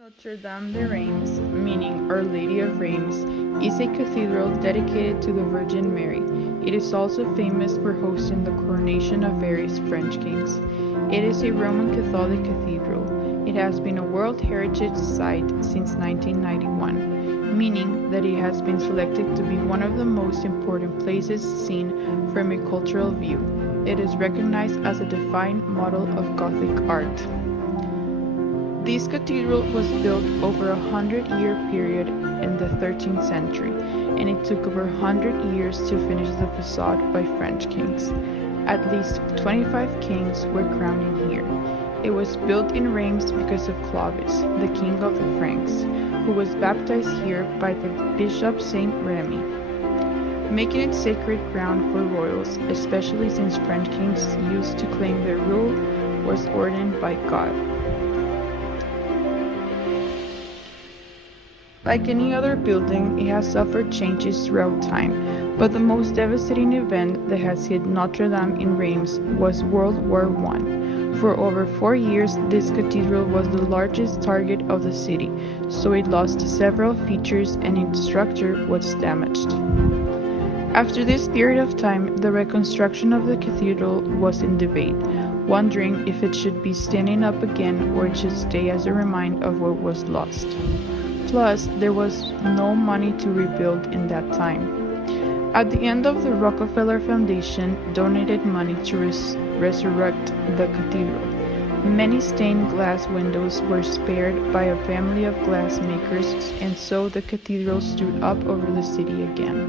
Notre de Reims, meaning Our Lady of Reims, is a cathedral dedicated to the Virgin Mary. It is also famous for hosting the coronation of various French kings. It is a Roman Catholic cathedral. It has been a World Heritage Site since 1991, meaning that it has been selected to be one of the most important places seen from a cultural view. It is recognized as a defined model of Gothic art. This cathedral was built over a 100-year period in the 13th century, and it took over 100 years to finish the facade by French kings. At least 25 kings were crowned in here. It was built in Reims because of Clovis, the king of the Franks, who was baptized here by the bishop Saint Remy, making it sacred ground for royals, especially since French kings used to claim their rule was ordained by God. Like any other building, it has suffered changes throughout time, but the most devastating event that has hit Notre Dame in Reims was World War I. For over 4 years, this cathedral was the largest target of the city, so it lost several features and its structure was damaged. After this period of time, the reconstruction of the cathedral was in debate, wondering if it should be standing up again or it should stay as a reminder of what was lost. Plus, there was no money to rebuild in that time. At the end of the Rockefeller Foundation donated money to resurrect the cathedral. Many stained glass windows were spared by a family of glassmakers, and so the cathedral stood up over the city again.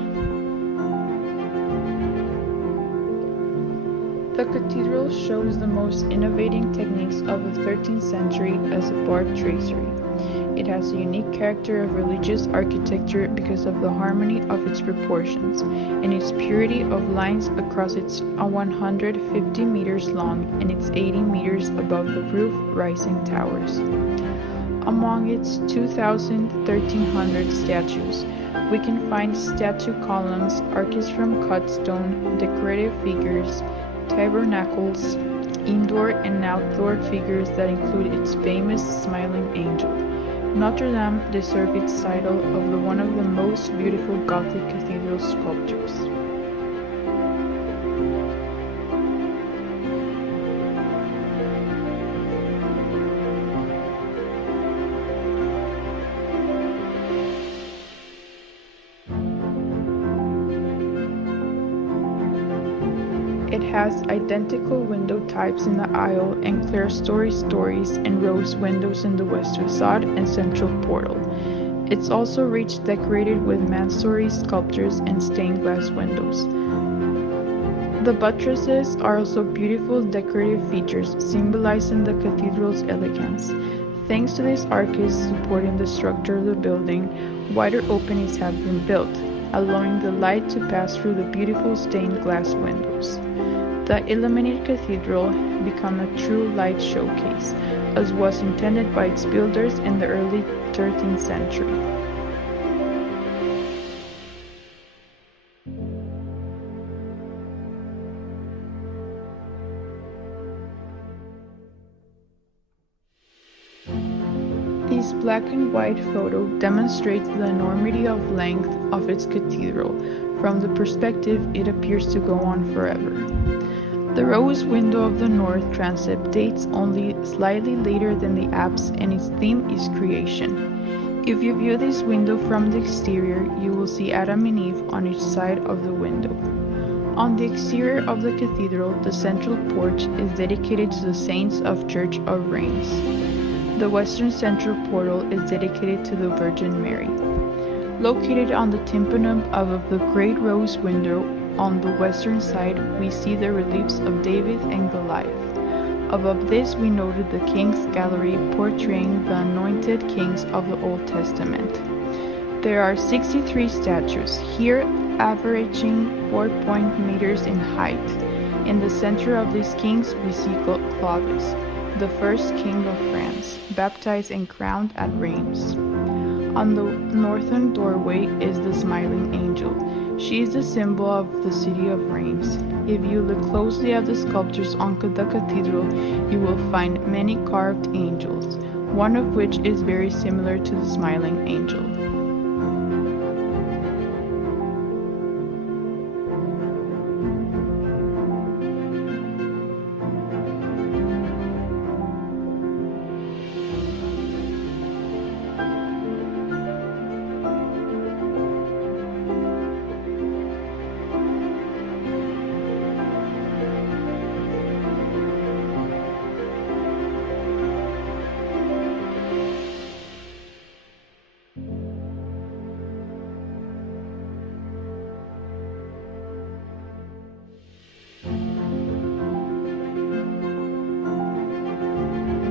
The cathedral shows the most innovating techniques of the 13th century as a bark tracery. It has a unique character of religious architecture because of the harmony of its proportions and its purity of lines across its 150 meters long and its 80 meters above the roof rising towers. Among its 1,300 statues, we can find statue columns, arches from cut stone, decorative figures, tabernacles, indoor and outdoor figures that include its famous smiling angel. Notre Dame deserves its title of one of the most beautiful Gothic cathedral sculptures. It has identical window types in the aisle and clerestory stories and rose windows in the west facade and central portal. It's also rich decorated with masonry sculptures and stained glass windows. The buttresses are also beautiful decorative features symbolizing the cathedral's elegance. Thanks to these arches supporting the structure of the building, wider openings have been built, allowing the light to pass through the beautiful stained glass windows. The illuminated cathedral became a true light showcase, as was intended by its builders in the early 13th century. This black and white photo demonstrates the enormity of length of its cathedral. From the perspective, it appears to go on forever. The rose window of the north transept dates only slightly later than the apse, and its theme is creation. If you view this window from the exterior, you will see Adam and Eve on each side of the window. On the exterior of the cathedral, the central porch is dedicated to the saints of Church of Reims. The western central portal is dedicated to the Virgin Mary. Located on the tympanum of the great rose window on the western side, we see the reliefs of David and Goliath. Above this, we noted the King's Gallery portraying the anointed kings of the Old Testament. There are 63 statues, here averaging 4 meters in height. In the center of these kings, we see Clovis, the first king of France, baptized and crowned at Reims. On the northern doorway is the smiling angel. She is the symbol of the city of Reims. If you look closely at the sculptures on the cathedral, you will find many carved angels. one of which is very similar to the smiling angel.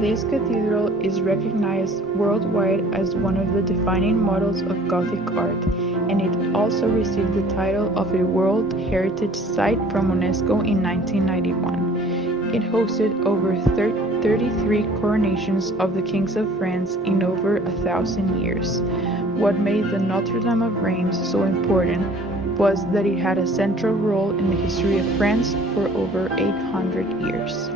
This cathedral is recognized worldwide as one of the defining models of Gothic art, and it also received the title of a World Heritage Site from UNESCO in 1991. It hosted over 33 coronations of the kings of France in over 1,000 years. What made the Notre of Reims so important was that it had a central role in the history of France for over 800 years.